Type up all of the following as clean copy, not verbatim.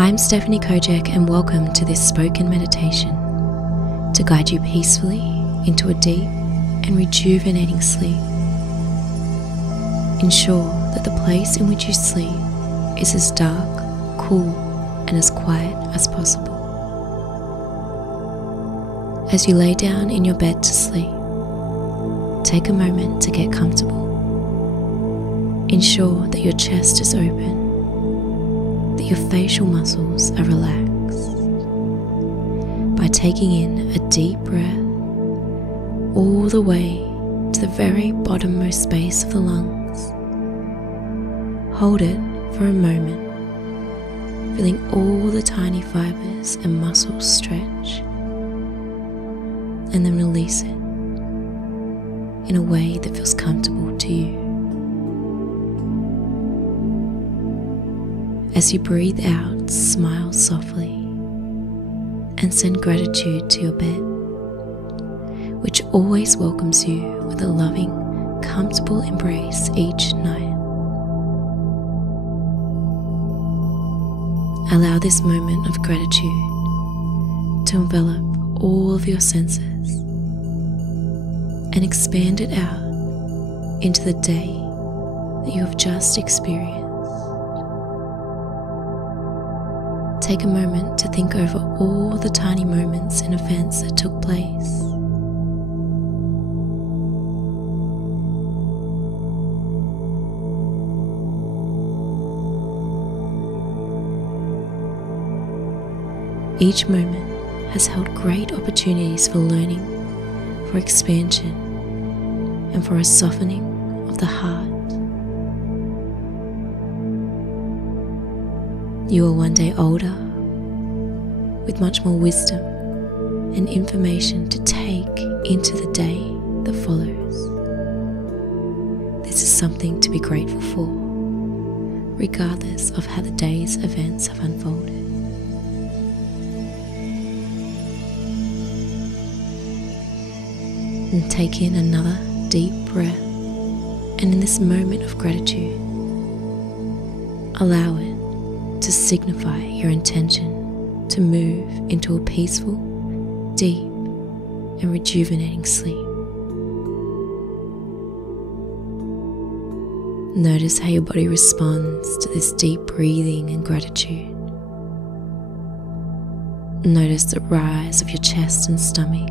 I'm Stephanie Kojak, and welcome to this spoken meditation to guide you peacefully into a deep and rejuvenating sleep. Ensure that the place in which you sleep is as dark, cool, and as quiet as possible. As you lay down in your bed to sleep, take a moment to get comfortable. Ensure that your chest is open, that your facial muscles are relaxed. By taking in a deep breath all the way to the very bottommost space of the lungs, hold it for a moment, feeling all the tiny fibers and muscles stretch, and then release it in a way that feels comfortable to you. As you breathe out, smile softly and send gratitude to your bed, which always welcomes you with a loving, comfortable embrace each night. Allow this moment of gratitude to envelop all of your senses and expand it out into the day that you have just experienced. Take a moment to think over all the tiny moments and events that took place. Each moment has held great opportunities for learning, for expansion, and for a softening of the heart. You are one day older, with much more wisdom and information to take into the day that follows. This is something to be grateful for, regardless of how the day's events have unfolded. And take in another deep breath, and in this moment of gratitude, allow it to signify your intention to move into a peaceful, deep, and rejuvenating sleep. Notice how your body responds to this deep breathing and gratitude. Notice the rise of your chest and stomach,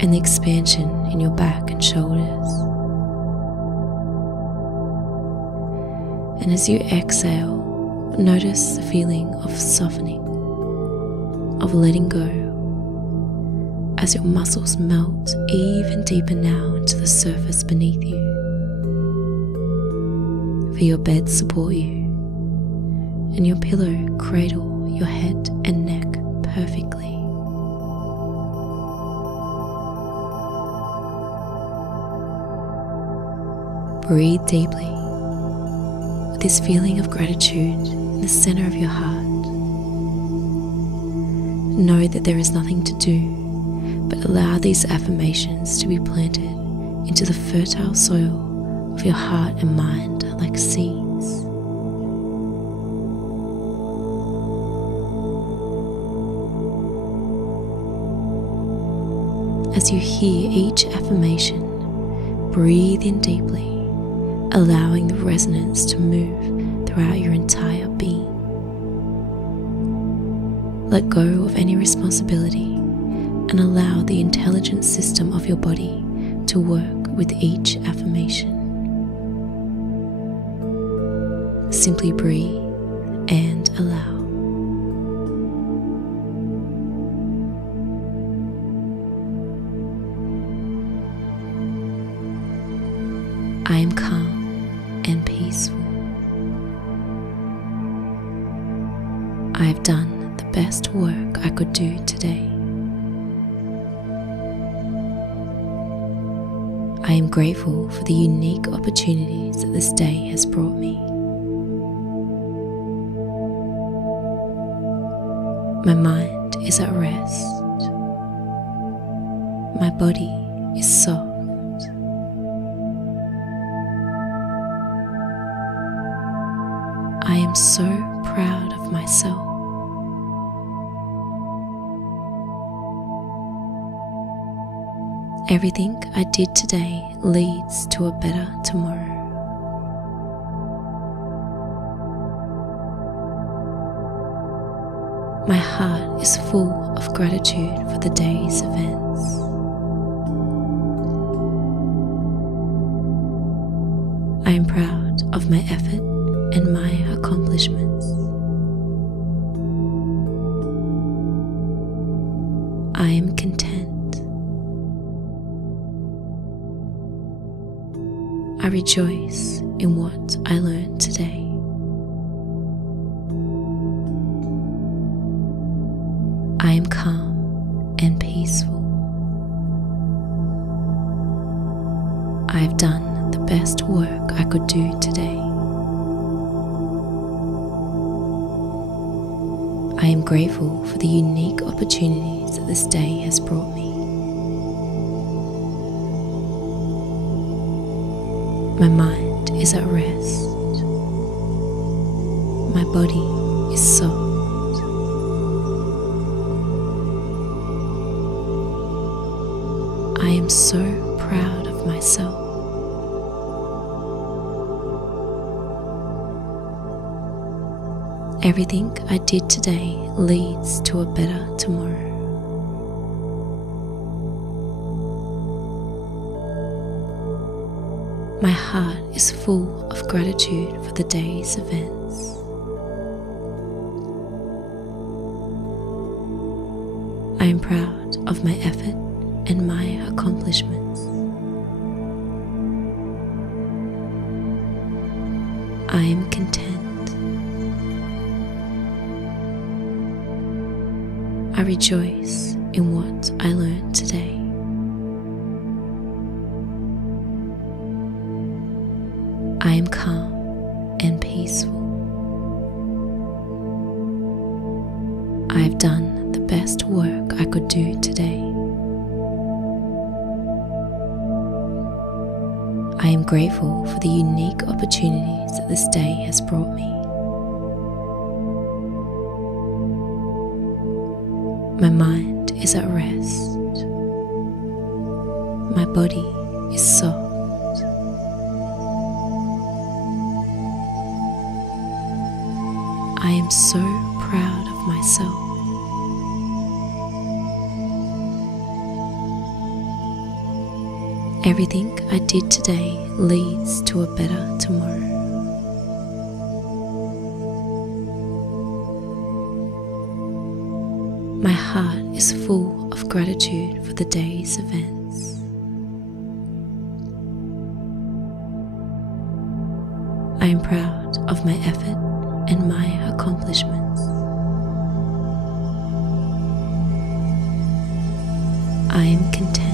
and the expansion in your back and shoulders. And as you exhale, notice the feeling of softening, of letting go, as your muscles melt even deeper now into the surface beneath you. Feel your bed support you, and your pillow cradle your head and neck perfectly. Breathe deeply with this feeling of gratitude in the center of your heart. Know that there is nothing to do but allow these affirmations to be planted into the fertile soil of your heart and mind like seeds. As you hear each affirmation, breathe in deeply, allowing the resonance to move throughout your entire being. Let go of any responsibility and allow the intelligent system of your body to work with each affirmation. Simply breathe and allow. I am calm and peaceful. I have done the best work I could do today. I am grateful for the unique opportunities that this day has brought me. My mind is at rest. My body is soft. I am so proud of myself. Everything I did today leads to a better tomorrow. My heart is full of gratitude for the day's events. I am proud of my effort and my accomplishments. I am content. I rejoice in what I learned today. I am calm and peaceful. I have done the best work I could do today. I am grateful for the unique opportunities that this day has brought me. My mind is at rest. My body is soft. I am so proud of myself. Everything I did today leads to a better tomorrow. My heart is full of gratitude for the day's events. I am proud of my effort and my accomplishments. I am content. I rejoice in what I learned today. I am calm and peaceful. I have done the best work I could do today. I am grateful for the unique opportunities that this day has brought me. My mind is at rest. My body is soft. I am so proud of myself. Everything I did today leads to a better tomorrow. My heart is full of gratitude for the day's events. I am proud of my effort and my accomplishments. I am content.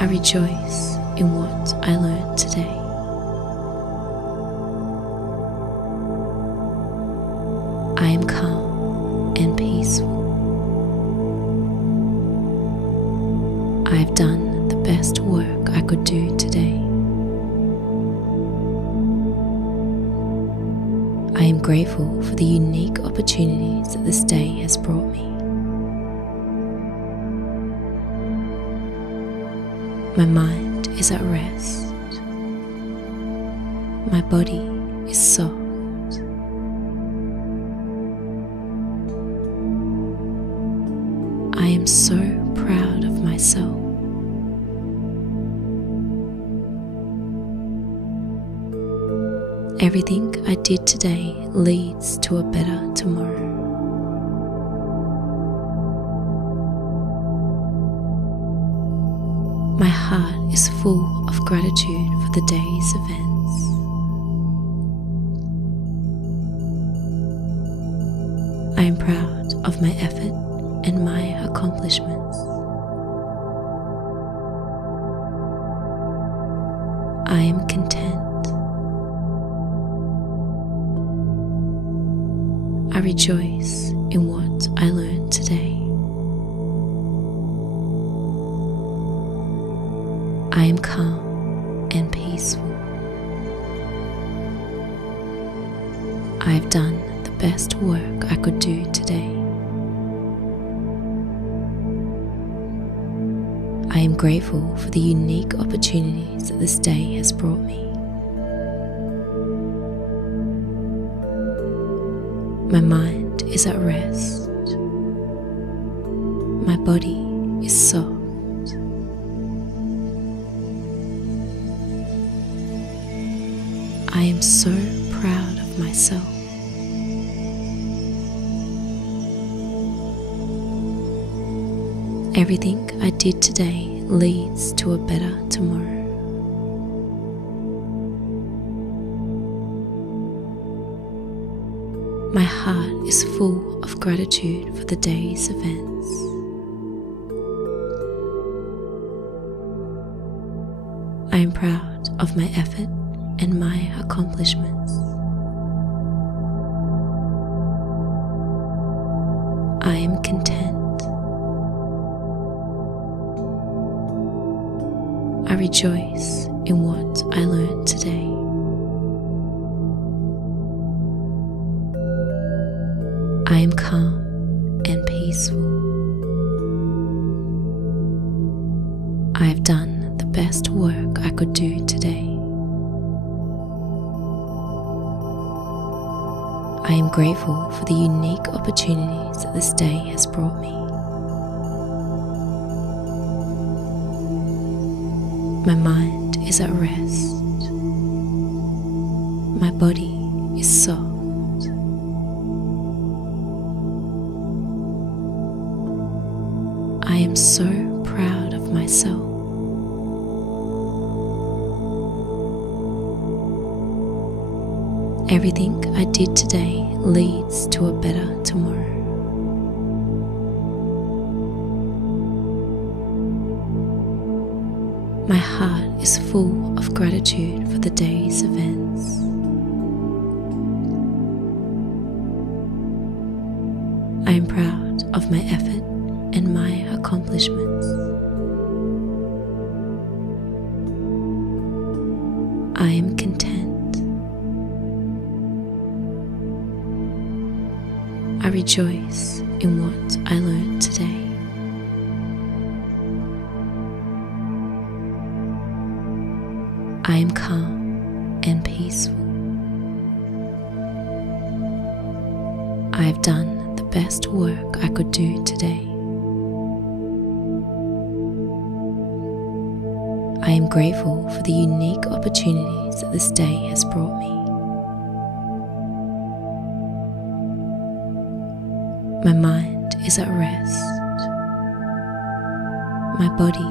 I rejoice in what I learned today. I am calm and peaceful. I have done the best work I could do today. I am grateful for the unique opportunities that this day has brought me. My mind is at rest. My body is soft. I am so proud of myself. Everything I did today leads to a better tomorrow. My heart is full of gratitude for the day's events. I am proud of my effort and my accomplishments. I am content. I rejoice in what I learned today. I am calm and peaceful. I have done the best work I could do today. I am grateful for the unique opportunities that this day has brought me. My mind is at rest. My body is soft. I am so proud of myself. Everything I did today leads to a better tomorrow. My heart is full of gratitude for the day's events. I am proud of my effort and my accomplishments. I am content. I rejoice in what I learned today. I am calm and peaceful. I have done the best work I could do today. I am grateful for the unique opportunities that this day has brought me. My mind is at rest. My body is soft. I am so proud of myself. Everything I did today leads to a better tomorrow. My heart is full of gratitude for the day's events. I am proud of my effort and my accomplishments. I am content. I rejoice in what I learned today. I am calm and peaceful. I have done the best work I could do today. I am grateful for the unique opportunities that this day has brought me. My mind is at rest. My body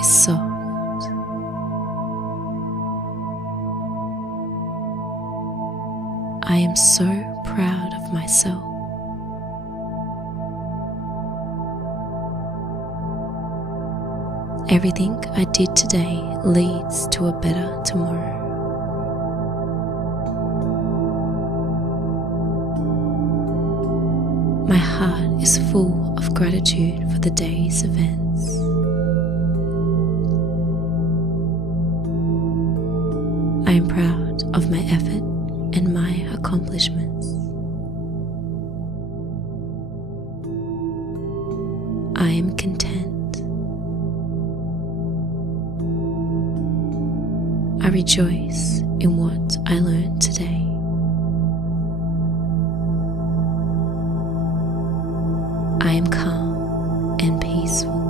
is soft. I am so proud of myself. Everything I did today leads to a better tomorrow. My heart is full of gratitude for the day's events. I am proud of my effort and my accomplishments. I am content. I rejoice in what I learned today. I am calm and peaceful.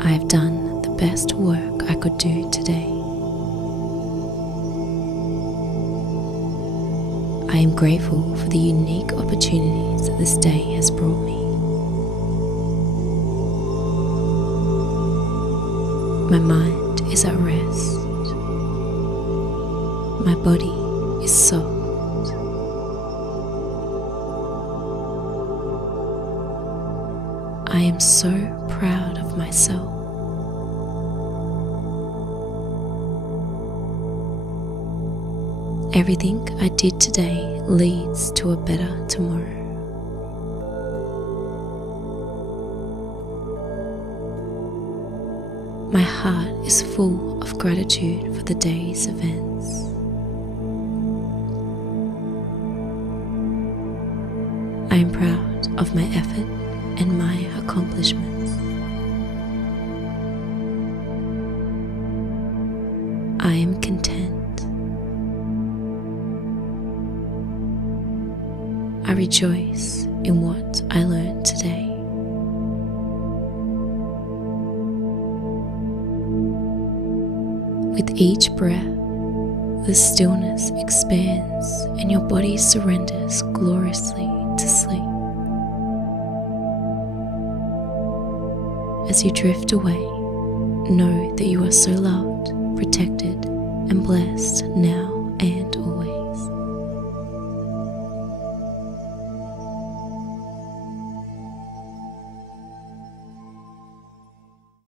I have done the best work I could do today. I am grateful for the unique opportunities that this day has brought me. My mind is at rest. My body is soft. I am so proud of myself. Everything I did today leads to a better tomorrow. My heart is full of gratitude for the day's events. I am proud of my effort and my accomplishments. I am content. I rejoice in what I learned today. With each breath, the stillness expands and your body surrenders gloriously to sleep. As you drift away, know that you are so loved, protected, and blessed now and